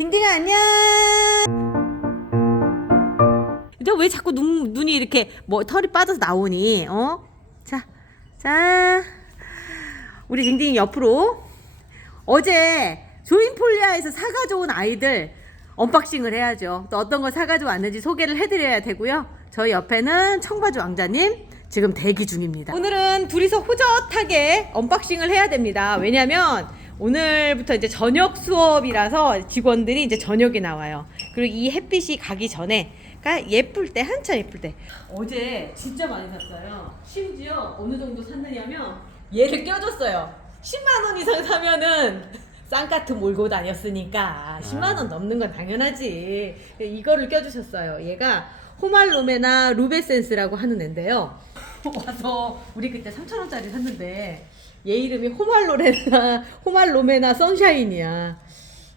딩딩아 안녕. 너 왜 자꾸 눈이 이렇게 뭐 털이 빠져서 나오니? 자, 우리 딩딩이 옆으로 어제 조인폴리아에서 사가져온 아이들 언박싱을 해야죠. 또 어떤 걸 사가지고 왔는지 소개를 해드려야 되고요. 저희 옆에는 청바지 왕자님 지금 대기 중입니다. 오늘은 둘이서 호젓하게 언박싱을 해야 됩니다. 왜냐면 오늘부터 이제 저녁 수업이라서 직원들이 이제 저녁에 나와요. 그리고 이 햇빛이 가기 전에, 그러니까 예쁠 때, 한참 예쁠 때. 어제 진짜 많이 샀어요. 심지어 어느 정도 샀느냐면 얘를 껴줬어요. 10만 원 이상 사면은 쌍카트 몰고 다녔으니까 10만 원 넘는 건 당연하지. 이거를 껴주셨어요. 얘가 호말로메나 루베센스라고 하는 앤데요. 와서 우리 그때 3,000원짜리 샀는데 얘 이름이 호말로메나 선샤인이야.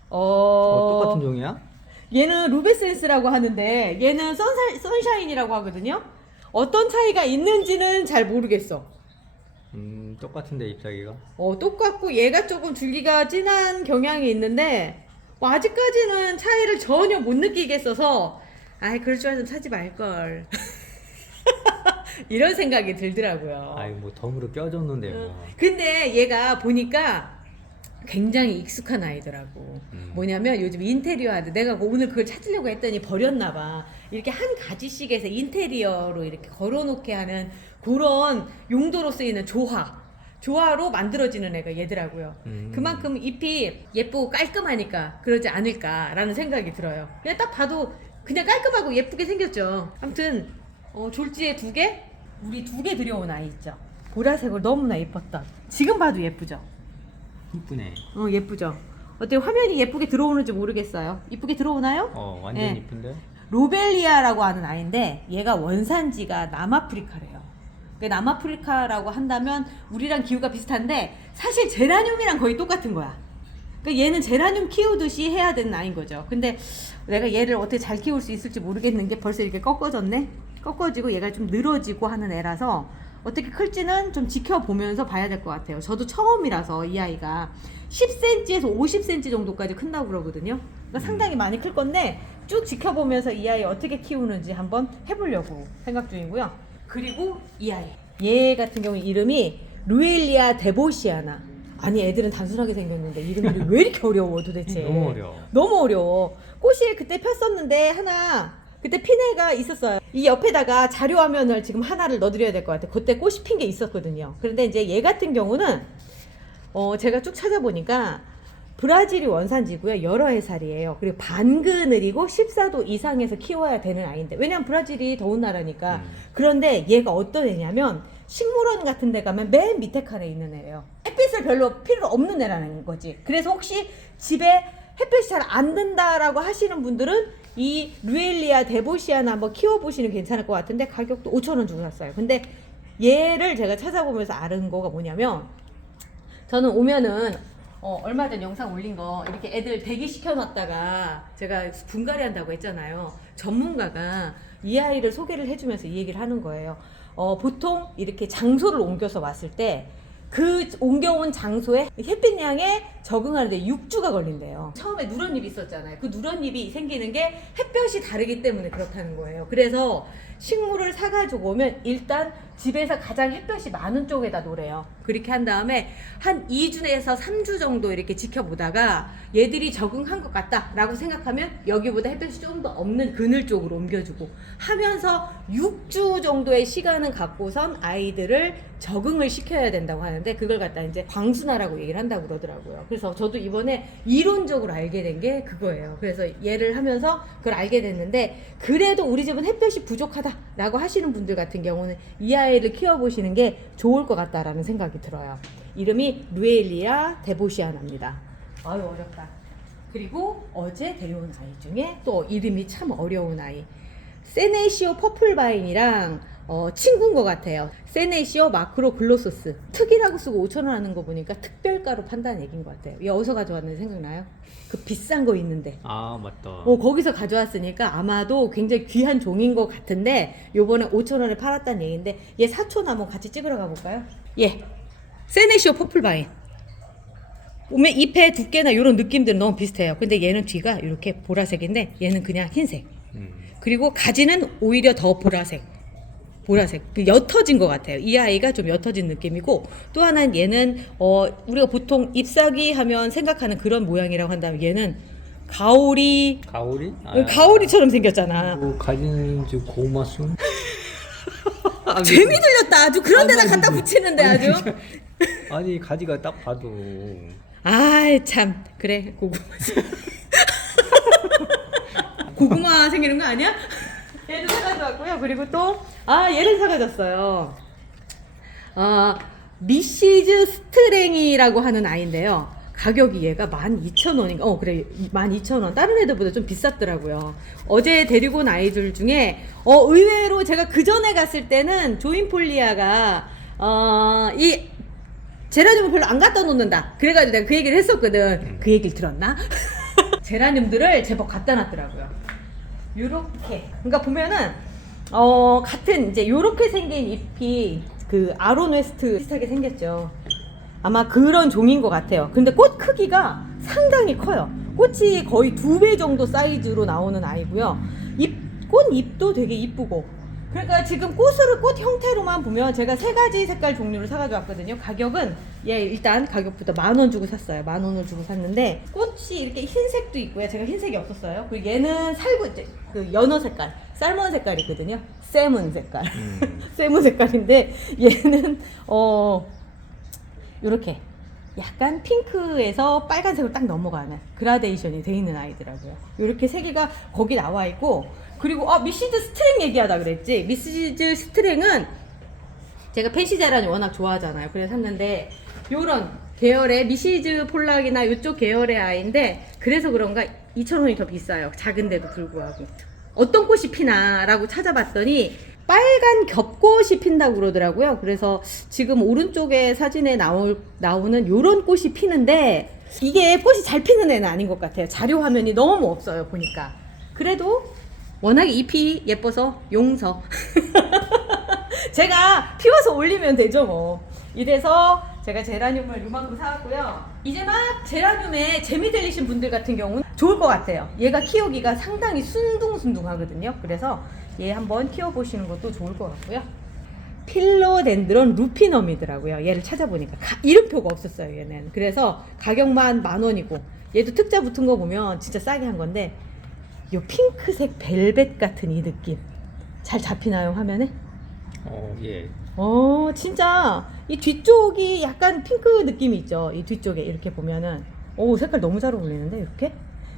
똑같은 종이야? 얘는 루베센스라고 하는데 얘는 선샤인이라고 하거든요. 어떤 차이가 있는지는 잘 모르겠어. 똑같은데 잎사귀가? 똑같고 얘가 조금 줄기가 진한 경향이 있는데 뭐 아직까지는 차이를 전혀 못 느끼겠어서 그럴 줄 알았으면 사지 말걸. 이런 생각이 들더라고요. 아이 뭐 덤으로 껴줬는데 뭐. 근데 얘가 보니까 굉장히 익숙한 아이더라고. 뭐냐면 요즘 인테리어 하는데 내가 오늘 그걸 찾으려고 했더니 버렸나 봐. 이렇게 한 가지씩에서 인테리어로 이렇게 걸어놓게 하는 그런 용도로 쓰이는 조화로 만들어지는 애가 얘더라고요. 그만큼 잎이 예쁘고 깔끔하니까 그러지 않을까라는 생각이 들어요. 그냥 딱 봐도 그냥 깔끔하고 예쁘게 생겼죠. 아무튼 졸지에 2개? 우리 2개 들여온 아이 있죠. 보라색으로 너무나 예뻤다. 지금 봐도 예쁘죠? 이쁘네. 예쁘죠? 어때 화면이 예쁘게 들어오는지 모르겠어요. 이쁘게 들어오나요? 완전 네. 이쁜데? 로벨리아라고 하는 아이인데 얘가 원산지가 남아프리카래요. 그러니까 남아프리카라고 한다면 우리랑 기후가 비슷한데 사실 제라늄이랑 거의 똑같은 거야. 그러니까 얘는 제라늄 키우듯이 해야 되는 아이인 거죠. 근데 내가 얘를 어떻게 잘 키울 수 있을지 모르겠는 게 벌써 이렇게 꺾어졌네? 꺾어지고 얘가 좀 늘어지고 하는 애라서 어떻게 클지는 좀 지켜보면서 봐야 될 것 같아요. 저도 처음이라서 이 아이가 10cm에서 50cm 정도까지 큰다고 그러거든요. 그러니까 상당히 많이 클 건데 쭉 지켜보면서 이 아이 어떻게 키우는지 한번 해보려고 생각 중이고요. 그리고 이 아이, 얘 같은 경우 이름이 루일리아 데보시아나. 아니 애들은 단순하게 생겼는데 이름이 왜 이렇게 어려워 도대체. 너무 어려워. 너무 어려워. 꽃이 그때 폈었는데 하나 그때 핀 애가 있었어요. 이 옆에다가 자료 화면을 지금 하나를 넣어드려야 될 것 같아요. 그때 꽃이 핀 게 있었거든요. 그런데 이제 얘 같은 경우는 제가 쭉 찾아보니까 브라질이 원산지고요. 여러 해살이에요. 그리고 반그늘이고 14도 이상에서 키워야 되는 아이인데 왜냐면 브라질이 더운 나라니까. 그런데 얘가 어떤 애냐면 식물원 같은 데 가면 맨 밑에 칸에 있는 애예요. 햇빛을 별로 필요 없는 애라는 거지. 그래서 혹시 집에 햇빛이 잘 안 든다라고 하시는 분들은 이 루일리아 데보시아나 한번 키워보시는 게 괜찮을 것 같은데 가격도 5,000원 주고 샀어요. 근데 얘를 제가 찾아보면서 아는 거가 뭐냐면 저는 오면은 얼마 전 영상 올린 거 이렇게 애들 대기시켜 놨다가 제가 분갈이 한다고 했잖아요. 전문가가 이 아이를 소개를 해주면서 이 얘기를 하는 거예요. 보통 이렇게 장소를 옮겨서 왔을 때 그 옮겨온 장소에 햇빛량에 적응하는데 6주가 걸린대요. 처음에 누런잎이 있었잖아요. 그 누런잎이 생기는 게 햇볕이 다르기 때문에 그렇다는 거예요. 그래서 식물을 사가지고 오면 일단 집에서 가장 햇볕이 많은 쪽에다 놓으래요. 그렇게 한 다음에 한 2주에서 3주 정도 이렇게 지켜보다가 얘들이 적응한 것 같다 라고 생각하면 여기보다 햇볕이 좀 더 없는 그늘 쪽으로 옮겨주고 하면서 6주 정도의 시간을 갖고선 아이들을 적응을 시켜야 된다고 하는데 그걸 갖다 이제 광순화라고 얘기를 한다고 그러더라고요. 그래서 저도 이번에 이론적으로 알게 된 게 그거예요. 그래서 얘를 하면서 그걸 알게 됐는데 그래도 우리 집은 햇볕이 부족하다라고 하시는 분들 같은 경우는 이 아이를 키워보시는 게 좋을 것 같다라는 생각이 들어요. 이름이 루일리아 데보시아나입니다. 아유 어렵다. 그리고 어제 데려온 아이 중에 또 이름이 참 어려운 아이 세네시오 퍼플바인이랑 친구인 것 같아요. 세네시오 마크로글로소스 특이라고 쓰고 5,000원 하는 거 보니까 특별가로 판다는 얘기인 것 같아요. 얘 어디서 가져왔는지 생각나요? 그 비싼 거 있는데 맞다. 거기서 가져왔으니까 아마도 굉장히 귀한 종인 것 같은데 요번에 5,000원에 팔았다는 얘기인데 얘 사촌 한번 같이 찍으러 가볼까요? 예, 세네시오 퍼플바인 보면 잎의 두께나 이런 느낌들은 너무 비슷해요. 근데 얘는 뒤가 이렇게 보라색인데 얘는 그냥 흰색. 그리고 가지는 오히려 더 보라색. 옅어진 것 같아요. 이 아이가 좀 옅어진 느낌이고, 또 하나는 얘는 우리가 보통 잎사귀 하면 생각하는 그런 모양이라고 한다면 얘는 가오리. 가오리? 가오리처럼 생겼잖아. 가지는 지금 고구마순? 재미 들렸다. 아주 그런 데다 갖다 붙이는데 아주. 아니 가지가 딱 봐도 아이 참 그래 고구마. 고구마 생기는 거 아니야? 얘도 사가져왔고요. 그리고 또 얘를 사가졌어요. 미시즈 스트랭이라고 하는 아이인데요. 가격이 얘가 12,000원인가? 그래 12,000원. 다른 애들보다 좀 비쌌더라고요. 어제 데리고 온 아이들 중에 의외로 제가 그 전에 갔을 때는 조인폴리아가 이 제라늄을 별로 안 갖다 놓는다. 그래가지고 내가 그 얘기를 했었거든. 그 얘기를 들었나? 제라늄들을 제법 갖다 놨더라고요. 요렇게. 그러니까 보면은 같은 이제 요렇게 생긴 잎이 그 아론 웨스트 비슷하게 생겼죠. 아마 그런 종인 것 같아요. 근데 꽃 크기가 상당히 커요. 꽃이 거의 2배 정도 사이즈로 나오는 아이고요. 꽃잎도 되게 이쁘고. 그러니까 지금 꽃 형태로만 보면 제가 3가지 색깔 종류를 사가지고 왔거든요. 가격은 일단 가격부터 10,000원 주고 샀어요. 10,000원을 주고 샀는데 꽃이 이렇게 흰색도 있고요. 제가 흰색이 없었어요. 그리고 얘는 그 연어 색깔, 살몬 색깔이거든요. 세문 색깔. 세문 색깔인데 얘는 요렇게 약간 핑크에서 빨간색으로 딱 넘어가는 그라데이션이 돼 있는 아이더라고요. 이렇게 3개가 거기 나와 있고, 그리고 미시즈 스트랭 얘기하다 그랬지. 미시즈 스트랭은 제가 펜시 제라늄 워낙 좋아하잖아요. 그래서 샀는데 요런 계열의 미시즈 폴락이나 요쪽 계열의 아이인데, 그래서 그런가 2,000원이 더 비싸요. 작은데도 불구하고. 어떤 꽃이 피나 라고 찾아봤더니 빨간 겹꽃이 핀다고 그러더라고요. 그래서 지금 오른쪽에 사진에 나오는 요런 꽃이 피는데, 이게 꽃이 잘 피는 애는 아닌 것 같아요. 자료 화면이 너무 없어요 보니까. 그래도 워낙에 잎이 예뻐서 용서. 제가 피워서 올리면 되죠 뭐. 이래서 제가 제라늄을 요만큼 사왔고요. 이제 막 제라늄에 재미 들리신 분들 같은 경우는 좋을 것 같아요. 얘가 키우기가 상당히 순둥순둥하거든요. 그래서 얘 한번 키워보시는 것도 좋을 것 같고요. 필로덴드론 루피넘이더라고요. 얘를 찾아보니까 이름표가 없었어요 얘는. 그래서 가격만 10,000원이고, 얘도 특자 붙은 거 보면 진짜 싸게 한 건데, 요 핑크색 벨벳 같은 이 느낌 잘 잡히나요 화면에? 예. 진짜 이 뒤쪽이 약간 핑크 느낌이 있죠. 이 뒤쪽에 이렇게 보면은 색깔 너무 잘 어울리는데, 이렇게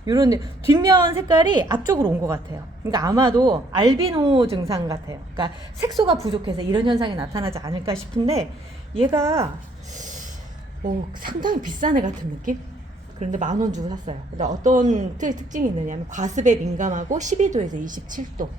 이런 뒷면 색깔이 앞쪽으로 온 것 같아요. 그러니까 아마도 알비노 증상 같아요. 그러니까 색소가 부족해서 이런 현상이 나타나지 않을까 싶은데, 얘가 상당히 비싼 애 같은 느낌? 그런데 10,000원 주고 샀어요. 근데 어떤 특징이 있느냐면 과습에 민감하고 12도에서 27도.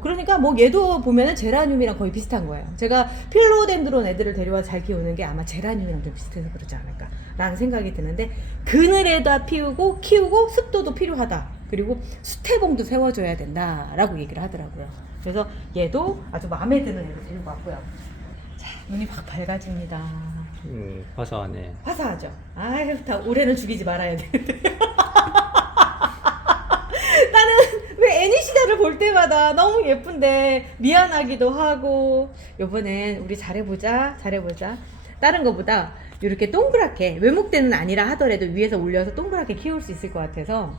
그러니까 뭐 얘도 보면은 제라늄이랑 거의 비슷한 거예요. 제가 필로덴드론 애들을 데려와서 잘 키우는 게 아마 제라늄이랑 좀 비슷해서 그러지 않을까 라는 생각이 드는데, 그늘에다 키우고 습도도 필요하다. 그리고 수태봉도 세워줘야 된다 라고 얘기를 하더라고요. 그래서 얘도 아주 마음에 드는 애를 데리고 왔고요. 자, 눈이 확 밝아집니다. 화사하네. 화사하죠. 아유, 다 올해는 죽이지 말아야 되는데. 나는 왜 애니 시대를 볼 때마다 너무 예쁜데 미안하기도 하고, 요번엔 우리 잘해보자. 다른 거보다 이렇게 동그랗게, 외목대는 아니라 하더라도 위에서 올려서 동그랗게 키울 수 있을 것 같아서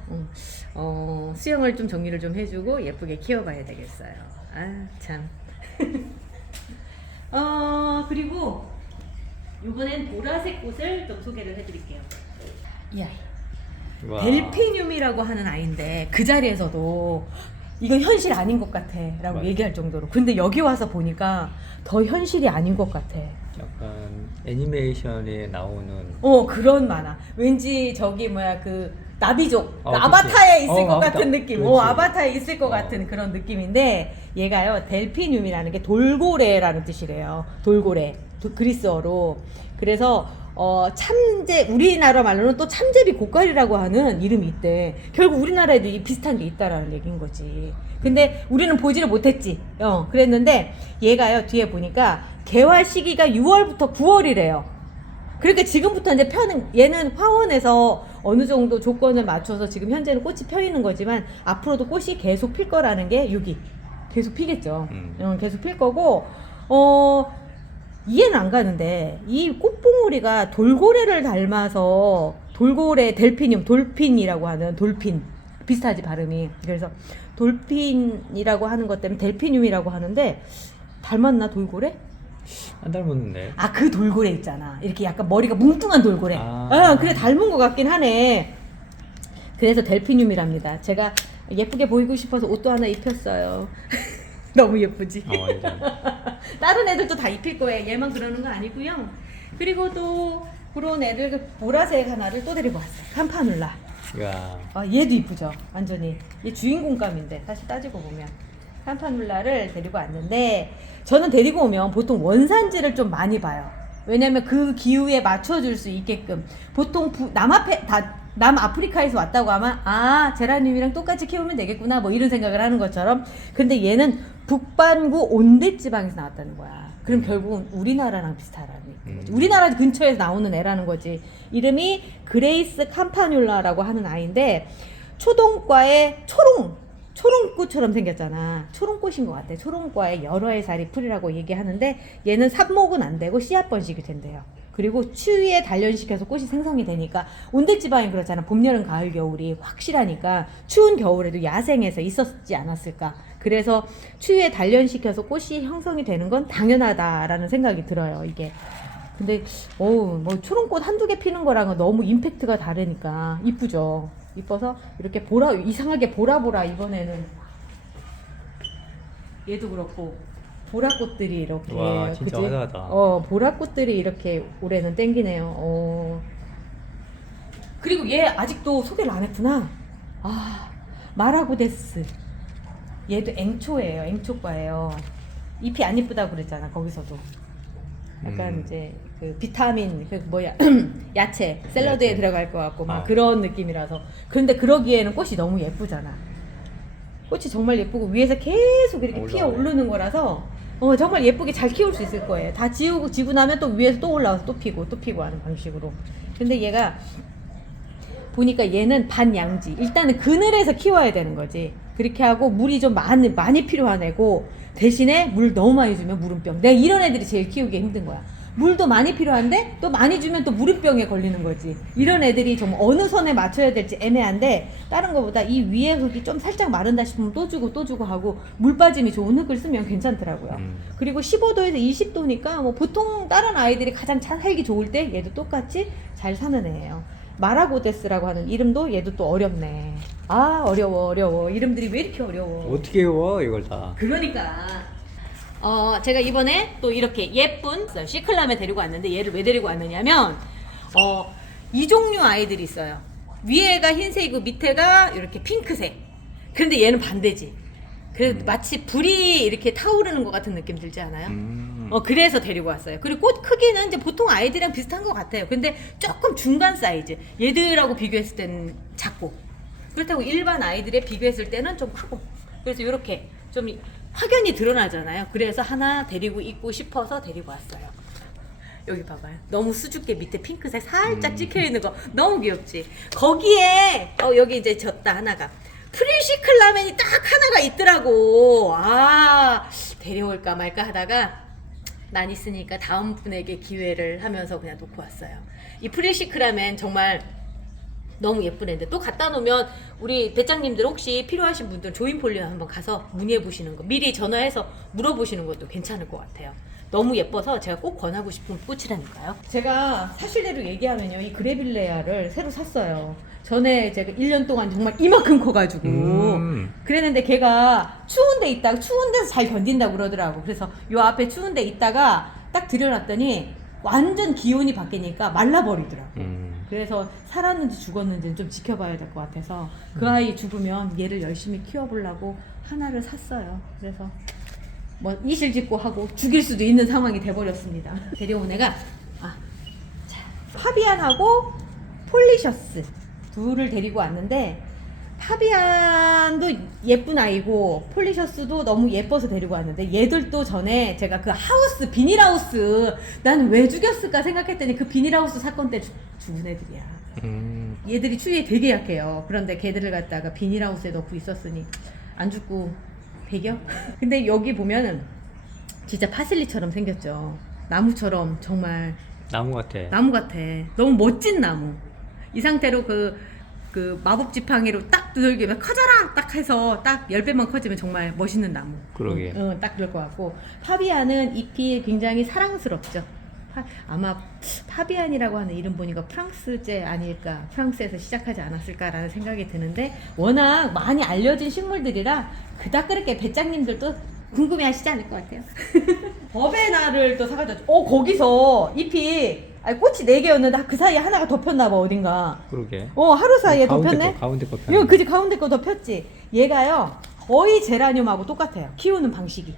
수영을 좀 정리를 좀 해주고 예쁘게 키워봐야 되겠어요. 참. 그리고 이번엔 보라색 꽃을 좀 소개를 해드릴게요. 이 아이 와. 델피늄이라고 하는 아이인데, 그 자리에서도 이건 현실 아닌 것 같아 라고 맞아. 얘기할 정도로. 근데 여기 와서 보니까 더 현실이 아닌 것 같아. 약간 애니메이션에 나오는 그런 만화. 왠지 그 나비족, 그치. 아바타에 있을 것 아바타. 같은 느낌. 그렇지. 아바타에 있을 것 같은 그런 느낌인데, 얘가요 델피늄이라는 게 돌고래라는 뜻이래요. 돌고래, 그리스어로. 그래서 참제, 우리나라 말로는 또 참제비 고깔이라고 하는 이름이 있대. 결국 우리나라에도 이 비슷한 게 있다라는 얘기인 거지. 근데 우리는 보지를 못했지. 그랬는데 얘가요 뒤에 보니까 개화 시기가 6월부터 9월이래요. 그러니까 지금부터 이제 얘는 화원에서 어느 정도 조건을 맞춰서 지금 현재는 꽃이 펴 있는 거지만 앞으로도 꽃이 계속 필 거라는 게 여기 계속 피겠죠. 계속 필 거고 이해는 안 가는데 이 꽃봉오리가 돌고래를 닮아서 돌고래 돌핀이라고 하는 돌핀 비슷하지 발음이. 그래서 돌핀이라고 하는 것 때문에 델피늄이라고 하는데 닮았나 돌고래? 안 닮았는데. 아, 그 돌고래 있잖아. 이렇게 약간 머리가 뭉뚱한 돌고래. 그래 닮은 것 같긴 하네. 그래서 델피늄이랍니다. 제가 예쁘게 보이고 싶어서 옷도 하나 입혔어요. 너무 예쁘지? 완전. 다른 애들도 다 입힐 거예요. 얘만 그러는 거 아니고요. 그리고 또 그런 애들 보라색 하나를 또 데리고 왔어요. 캄파눌라. 야. 얘도 이쁘죠. 완전히. 얘 주인공감인데 사실 따지고 보면. 캄파눌라를 데리고 왔는데 저는 데리고 오면 보통 원산지를 좀 많이 봐요. 왜냐면 그 기후에 맞춰줄 수 있게끔. 보통 남아프리카에서 왔다고 하면 제라늄이랑 똑같이 키우면 되겠구나 뭐 이런 생각을 하는 것처럼. 근데 얘는 북반구 온대지방에서 나왔다는 거야. 그럼 결국은 우리나라랑 비슷하다는 거지. 우리나라 근처에서 나오는 애라는 거지. 이름이 그레이스 캄파눌라라고 하는 아이인데 초동과의 초롱꽃처럼 생겼잖아. 초롱꽃인 것 같아. 초롱과의 여러 해살이 풀이라고 얘기하는데 얘는 삽목은 안 되고 씨앗 번식이 된대요. 그리고 추위에 단련시켜서 꽃이 생성이 되니까 온대지방이 그렇잖아. 봄, 여름, 가을, 겨울이 확실하니까 추운 겨울에도 야생에서 있었지 않았을까. 그래서 추위에 단련시켜서 꽃이 형성이 되는 건 당연하다라는 생각이 들어요. 이게. 근데 뭐 초롱꽃 한두 개 피는 거랑은 너무 임팩트가 다르니까 이쁘죠. 이뻐서 이렇게 이상하게 보라보라 이번에는 얘도 그렇고 보라꽃들이 이렇게. 와, 진짜 그치? 화사하다. 보라꽃들이 이렇게 올해는 땡기네요. 그리고 얘 아직도 소개를 안 했구나. 마라고데스. 얘도 앵초예요. 앵초과예요. 잎이 안 이쁘다고 그랬잖아. 거기서도. 약간 이제 그 비타민 야채 샐러드에 야채. 들어갈 것 같고 막 아. 그런 느낌이라서. 근데 그러기에는 꽃이 너무 예쁘잖아. 꽃이 정말 예쁘고 위에서 계속 이렇게 피어 오르는 거라서 정말 예쁘게 잘 키울 수 있을 거예요. 다 지고 나면 또 위에서 또 올라와서 또 피고 하는 방식으로. 근데 얘가 보니까 얘는 반양지. 일단은 그늘에서 키워야 되는 거지. 그렇게 하고 물이 좀 많이 필요한 애고 대신에 물 너무 많이 주면 무름병. 내가 이런 애들이 제일 키우기 힘든 거야. 물도 많이 필요한데 또 많이 주면 또 무름병에 걸리는 거지. 이런 애들이 좀 어느 선에 맞춰야 될지 애매한데 다른 거보다 이 위에 흙이 좀 살짝 마른다 싶으면 또 주고 하고 물 빠짐이 좋은 흙을 쓰면 괜찮더라고요. 그리고 15도에서 20도니까 뭐 보통 다른 아이들이 가장 잘 살기 좋을 때 얘도 똑같이 잘 사는 애예요. 마라고데스라고 하는 이름도 얘도 또 어렵네. 어려워. 이름들이 왜 이렇게 어려워. 어떻게 외워 이걸 다. 그러니까 제가 이번에 또 이렇게 예쁜 시클라메 데리고 왔는데 얘를 왜 데리고 왔느냐면 이 종류 아이들이 있어요. 위에가 흰색이고 밑에가 이렇게 핑크색. 그런데 얘는 반대지. 그래서 마치 불이 이렇게 타오르는 것 같은 느낌 들지 않아요? 그래서 데리고 왔어요. 그리고 꽃 크기는 이제 보통 아이들이랑 비슷한 것 같아요. 근데 조금 중간 사이즈. 얘들하고 비교했을 때는 작고. 그렇다고 일반 아이들에 비교했을 때는 좀 크고. 그래서 이렇게 좀 확연히 드러나잖아요. 그래서 하나 데리고 있고 싶어서 데리고 왔어요. 여기 봐봐요. 너무 수줍게 밑에 핑크색 살짝 찍혀있는 거 너무 귀엽지? 거기에 여기 이제 졌다 하나가. 프리시클라멘이 딱 하나가 있더라고. 데려올까 말까 하다가 난 있으니까 다음 분에게 기회를 하면서 그냥 놓고 왔어요. 이 프리시클라멘 정말 너무 예쁜 애인데 또 갖다 놓으면 우리 대장님들 혹시 필요하신 분들 조인폴리오 한번 가서 문의해 보시는 거 미리 전화해서 물어보시는 것도 괜찮을 것 같아요. 너무 예뻐서 제가 꼭 권하고 싶은 꽃이라니까요. 제가 사실대로 얘기하면요, 이 그레빌레아를 새로 샀어요. 전에 제가 1년 동안 정말 이만큼 커가지고 그랬는데 걔가 추운 데서 잘 견딘다고 그러더라고. 그래서 요 앞에 추운 데 있다가 딱 들여놨더니 완전 기온이 바뀌니까 말라버리더라고. 그래서 살았는지 죽었는지는 좀 지켜봐야 될 것 같아서 그 아이 죽으면 얘를 열심히 키워보려고 하나를 샀어요. 그래서 뭐 이실직고 하고 죽일 수도 있는 상황이 돼버렸습니다. 데려온 애가 파비안하고 폴리셔스 둘을 데리고 왔는데 파비안도 예쁜 아이고 폴리셔스도 너무 예뻐서 데리고 왔는데 얘들도 전에 제가 그 하우스 비닐하우스 난 왜 죽였을까 생각했더니 그 비닐하우스 사건 때 죽은 애들이야. 얘들이 추위에 되게 약해요. 그런데 걔들을 갖다가 비닐하우스에 넣고 있었으니 안 죽고 배겨? 근데 여기 보면은 진짜 파슬리처럼 생겼죠. 나무처럼 정말 나무 같아. 나무 같아. 너무 멋진 나무. 이 상태로 그 마법 지팡이로 딱 두들기면 커져라 딱 해서 딱 10배만 커지면 정말 멋있는 나무. 그러게. 딱 그럴 것 같고 파비안은 잎이 굉장히 사랑스럽죠. 아마 파비안이라고 하는 이름 보니까 프랑스제 아닐까, 프랑스에서 시작하지 않았을까라는 생각이 드는데 워낙 많이 알려진 식물들이라 그닥 그렇게 배짱님들도 궁금해하시지 않을 것 같아요. 버베나를 또 사가지고 거기서 잎이 꽃이 4개였는데 그 사이에 하나가 덮였나 봐 어딘가. 그러게. 하루 사이에 덮였네. 가운데 거 이거 그지 가운데 거 덮였지. 얘가요 거의 제라늄하고 똑같아요. 키우는 방식이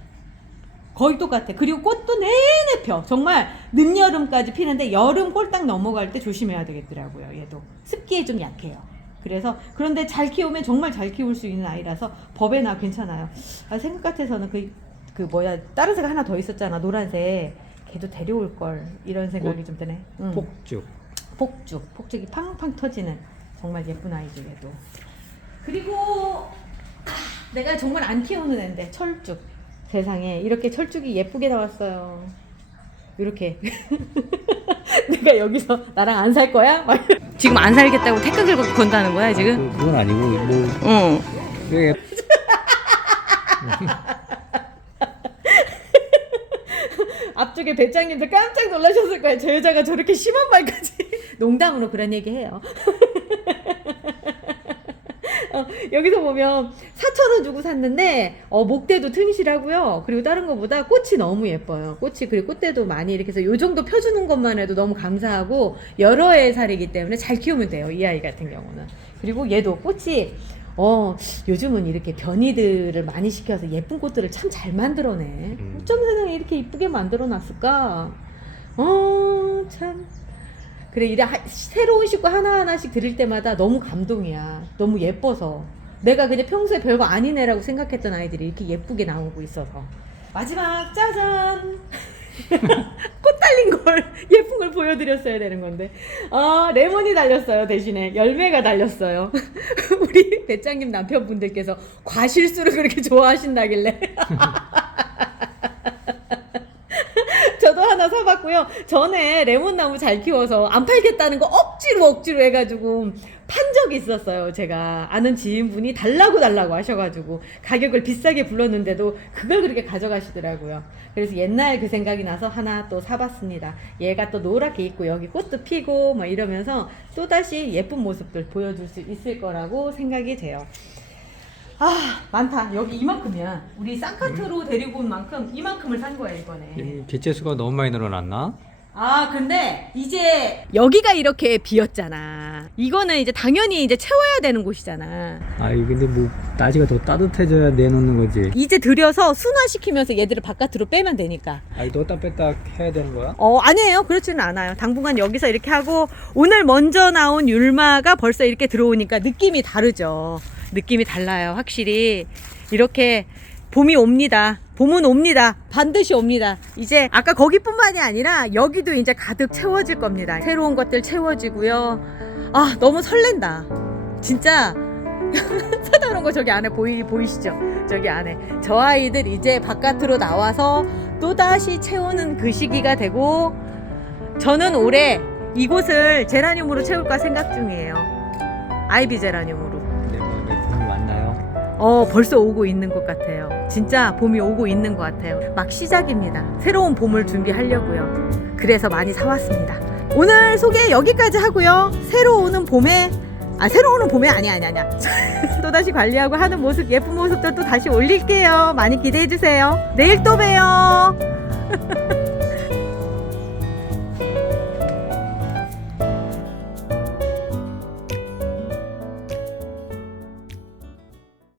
거의 똑같아. 그리고 꽃도 내내 펴. 정말 늦여름까지 피는데 여름 꼴딱 넘어갈 때 조심해야 되겠더라고요. 얘도 습기에 좀 약해요. 그래서 그런데 잘 키우면 정말 잘 키울 수 있는 아이라서 버베나 괜찮아요. 생각 같아서는 다른 새가 하나 더 있었잖아. 노란색. 걔도 데려올 걸 이런 생각이 좀 드네. 폭죽이 팡팡 터지는 정말 예쁜 아이죠 얘도. 그리고 내가 정말 안 키우는 애인데 철쭉. 세상에 이렇게 철쭉이 예쁘게 나왔어요. 이렇게 내가 여기서 나랑 안 살 거야? 지금 안 살겠다고 태극을 건다는 거야 지금? 그건 아니고 뭐. 왜? 앞쪽에 배짱님들 깜짝 놀라셨을 거예요. 저 여자가 저렇게 심한 말까지. 농담으로 그런 얘기 해요. 여기서 보면 4,000원 주고 샀는데 목대도 튼실하고요. 그리고 다른 것보다 꽃이 너무 예뻐요. 그리고 꽃대도 많이 이렇게 해서 요 정도 펴주는 것만 해도 너무 감사하고 여러 해 살이기 때문에 잘 키우면 돼요. 이 아이 같은 경우는. 그리고 얘도 꽃이 요즘은 이렇게 변이들을 많이 시켜서 예쁜 꽃들을 참 잘 만들어내. 어쩜 세상에 이렇게 이쁘게 만들어 놨을까? 참. 그래, 새로운 식구 하나하나씩 들을 때마다 너무 감동이야. 너무 예뻐서. 내가 그냥 평소에 별거 아닌 애라고 생각했던 아이들이 이렇게 예쁘게 나오고 있어서. 마지막, 짜잔! 꽃 달린 걸, 예쁜 걸 보여드렸어야 되는 건데. 레몬이 달렸어요, 대신에. 열매가 달렸어요. 우리 배짱님 남편분들께서 과실수를 그렇게 좋아하신다길래. 저도 하나 사봤고요. 전에 레몬나무 잘 키워서 안 팔겠다는 거 억지로 해가지고 판 적이 있었어요. 제가 아는 지인분이 달라고 하셔가지고 가격을 비싸게 불렀는데도 그걸 그렇게 가져가시더라고요. 그래서 옛날 그 생각이 나서 하나 또 사봤습니다. 얘가 또 노랗게 있고 여기 꽃도 피고 막 이러면서 또다시 예쁜 모습들 보여줄 수 있을 거라고 생각이 돼요. 많다. 여기 이만큼이야. 우리 쌍카트로 데리고 온 만큼 이만큼을 산 거야 이번에. 개체수가 너무 많이 늘어났나? 근데 이제 여기가 이렇게 비었잖아. 이거는 이제 당연히 이제 채워야 되는 곳이잖아. 근데 뭐 날씨가 더 따뜻해져야 내놓는 거지. 이제 들여서 순화시키면서 얘들을 바깥으로 빼면 되니까. 넣었다 뺐다 해야 되는 거야? 아니에요. 그렇지는 않아요. 당분간 여기서 이렇게 하고 오늘 먼저 나온 율마가 벌써 이렇게 들어오니까 느낌이 다르죠. 느낌이 달라요. 확실히 이렇게 봄이 옵니다. 봄은 옵니다. 반드시 옵니다. 이제 아까 거기뿐만이 아니라 여기도 이제 가득 채워질 겁니다. 새로운 것들 채워지고요. 너무 설렌다. 진짜 사다놓은 거 저기 안에 보이시죠? 저기 안에 저 아이들 이제 바깥으로 나와서 또다시 채우는 그 시기가 되고 저는 올해 이곳을 제라늄으로 채울까 생각 중이에요. 아이비 제라늄으로. 봄이 왔나요? 벌써 오고 있는 것 같아요. 진짜 봄이 오고 있는 것 같아요. 막 시작입니다. 새로운 봄을 준비하려고요. 그래서 많이 사왔습니다. 오늘 소개 여기까지 하고요. 새로 오는 봄에 아니야. 또다시 관리하고 하는 모습, 예쁜 모습도 또 다시 올릴게요. 많이 기대해주세요. 내일 또 봬요.